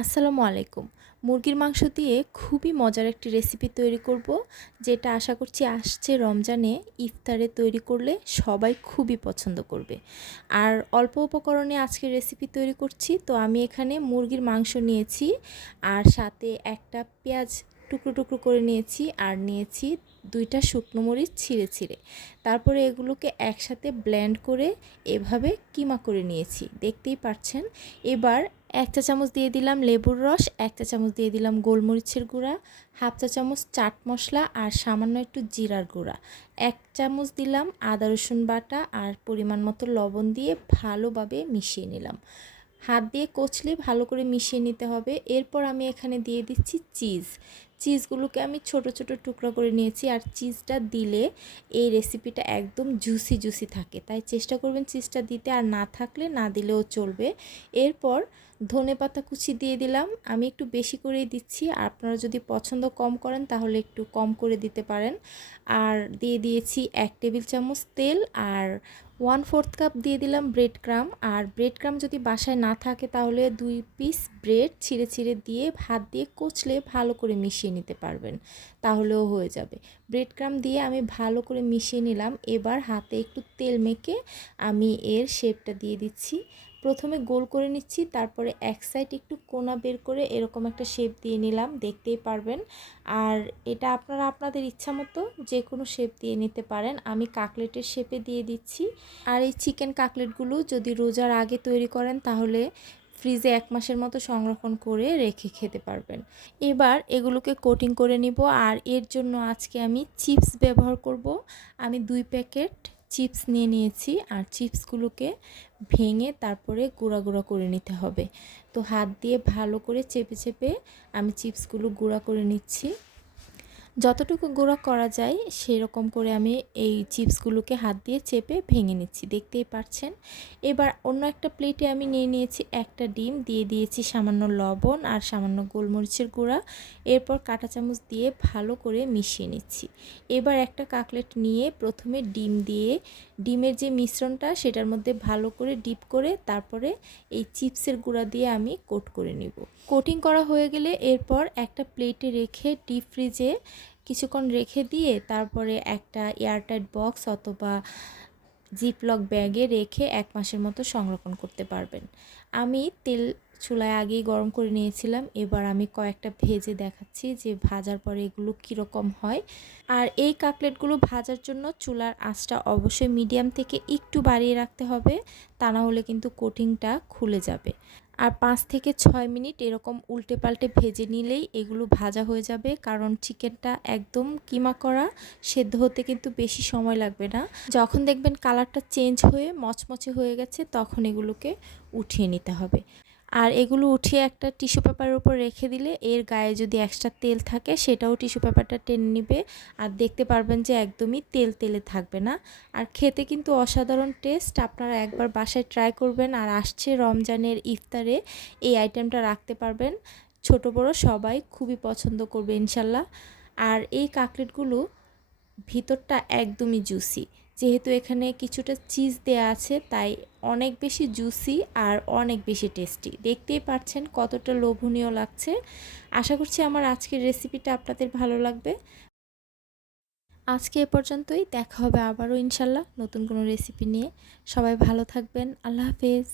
আসসালামু আলাইকুম। মুরগির মাংস দিয়ে খুবই মজার একটি রেসিপি তৈরি করব, যেটা আশা করছি আসছে রমজানে ইফতারে তৈরি করলে সবাই খুবই পছন্দ করবে। আর অল্প উপকরণে আজকে রেসিপি তৈরি করছি, তো আমি এখানে মুরগির মাংস নিয়েছি, আর সাথে একটা পেঁয়াজ টুকরো টুকরো করে নিয়েছি, আর নিয়েছি দুইটা শুকনো মরিচ ছিঁড়ে ছিঁড়ে। তারপরে এগুলোকে একসাথে ব্লেন্ড করে এভাবে কিমা করে নিয়েছি, দেখতেই পাচ্ছেন এবার এক চা চামচ দিয়ে দিলাম লেবুর রস এক চা চামচ দিয়ে দিলাম গোলমরিচের গুঁড়া, হাফ চা চামচ চাট মশলা আর সামান্য একটু জিরার গুঁড়া। এক চামচ দিলাম আদা রসুন বাটা আর পরিমাণ মতো লবণ দিয়ে ভালোভাবে মিশিয়ে নিলাম। হাত দিয়ে কচলে ভালো করে মিশিয়ে নিতে হবে। এরপর আমি এখানে দিয়ে দিচ্ছি চিজ। চিজগুলোকে আমি ছোট ছোট টুকরো করে নিয়েছি আর চিজটা দিলে এই রেসিপিটা একদম জুসি জুসি থাকে। তাই চেষ্টা করবেন চিজটা দিতে আর না থাকলে না দিলেও চলবে। এরপর ধনে পাতা কুচি দিয়ে দিলাম। আমি একটু বেশি করেই দিচ্ছি। আর আপনারা যদি পছন্দ কম করেন, তাহলে একটু কম করে দিতে পারেন। আর দিয়ে দিয়েছি এক টেবিল চামচ তেল আর ওয়ান ফোর্থ কাপ দিয়ে দিলাম ব্রেড ক্রাম আর ব্রেড ক্রাম যদি বাসায় না থাকে, তাহলে দুই পিস ব্রেড ছিঁড়ে ছিঁড়ে দিয়ে ভাত দিয়ে কচলে ভালো করে মিশিয়ে নিতে পারবেন। তাহলেও হয়ে যাবে। ব্রেড ক্রাম দিয়ে আমি ভালো করে মিশিয়ে নিলাম। এবার হাতে একটু তেল মেখে আমি এর শেপটা দিয়ে দিচ্ছি। প্রথমে গোল করে নিচ্ছি, তারপরে এক সাইড একটু কোনা বের করে এরকম একটা শেপ দিয়ে নিলাম, দেখতেই পারবেন। আর এটা আপনারা আপনাদের ইচ্ছা মতো যে কোনো শেপ দিয়ে নিতে পারেন। আমি কাকলেটের শেপে দিয়ে দিচ্ছি। আর এই চিকেন কাকলেটগুলো যদি রোজার আগে তৈরি করেন, তাহলে ফ্রিজে এক মাসের মতো সংরক্ষণ করে রেখে খেতে পারবেন। এবার এগুলোকে কোটিং করে নিব। আর এর জন্য আজকে আমি চিপস ব্যবহার করব। আমি দুই প্যাকেট চিপস নিয়ে নিয়েছি আর চিপসগুলোকে ভেঙে তারপরে গুঁড়া গুঁড়া করে নিতে হবে। তো হাত দিয়ে ভালো করে চেপে চেপে আমি চিপসগুলো গুঁড়া করে নিচ্ছি। যতটুকু গুঁড়া করা যায়, সেরকম করে আমি এই চিপসগুলোকে হাত দিয়ে চেপে ভেঙে নিচ্ছি, দেখতেই পাচ্ছেন এবার অন্য একটা প্লেটে আমি নিয়ে নিয়েছি একটা ডিম, দিয়ে দিয়েছি সামান্য লবণ আর সামান্য গোলমরিচের গুঁড়া। এরপর কাঁটা চামচ দিয়ে ভালো করে মিশিয়ে নিচ্ছি। এবার একটা কাকলেট নিয়ে প্রথমে ডিম দিয়ে, ডিমের যে মিশ্রণটা, সেটার মধ্যে ভালো করে ডিপ করে তারপরে এই চিপসের গুঁড়া দিয়ে আমি কোট করে নিব। কোটিং করা হয়ে গেলে এরপর একটা প্লেটে রেখে ডিপ ফ্রিজে কিছুক্ষণ রেখে দিয়ে তারপরে একটা এয়ারটাইট বক্স অথবা জিপলক ব্যাগে রেখে এক মাসের মতো সংরক্ষণ করতে পারবেন। আমি তেল চুলায় আগেই গরম করে নিয়েছিলাম, এবার আমি কয়েকটা ভেজে দেখাচ্ছি যে ভাজার পরে এগুলো কীরকম হয়। আর এই কাকলেটগুলো ভাজার জন্য চুলার আঁচটা অবশ্যই মিডিয়াম থেকে একটু বাড়িয়ে রাখতে হবে, তা না হলে কিন্তু কোটিংটা খুলে যাবে। আর পাঁচ থেকে ছয় মিনিট এরকম উল্টে পাল্টে ভেজে নিলেই এগুলো ভাজা হয়ে যাবে। কারণ চিকেনটা একদম কিমা করা, সেদ্ধ হতে কিন্তু বেশি সময় লাগবে না। যখন দেখবেন কালারটা চেঞ্জ হয়ে মচমচে হয়ে গেছে, তখন এগুলোকে উঠিয়ে নিতে হবে। আর এগুলো উঠিয়ে একটা টিস্যু পেপারের উপর রেখে দিলে এর গায়ে যদি এক্সট্রা তেল থাকে সেটাও টিস্যু পেপারটা টেনে নিবে আর দেখতে পারবেন যে একদমই তেল তেলে থাকবে না। আর খেতে কিন্তু অসাধারণ টেস্ট আপনারা একবার বাসায় ট্রাই করবেন আর আসছে রমজানের ইফতারে এই আইটেমটা রাখতে পারবেন। ছোট বড় সবাই খুবই পছন্দ করবে ইনশাল্লাহ। আর এই কাকলেটগুলো ভিতরটা একদমই জুসি যেহেতু এখানে কিছুটা চিজ দেয়া আছে, তাই অনেক বেশি জুসি আর অনেক বেশি টেস্টি। দেখতেই পাচ্ছেন কতটা লোভনীয় লাগছে। আশা করছি আমার আজকের রেসিপিটা আপনাদের ভালো লাগবে। আজকে এ পর্যন্তই। দেখা হবে আবারও ইনশাল্লাহ নতুন কোনো রেসিপি নিয়ে। সবাই ভালো থাকবেন। আল্লাহ হাফেজ।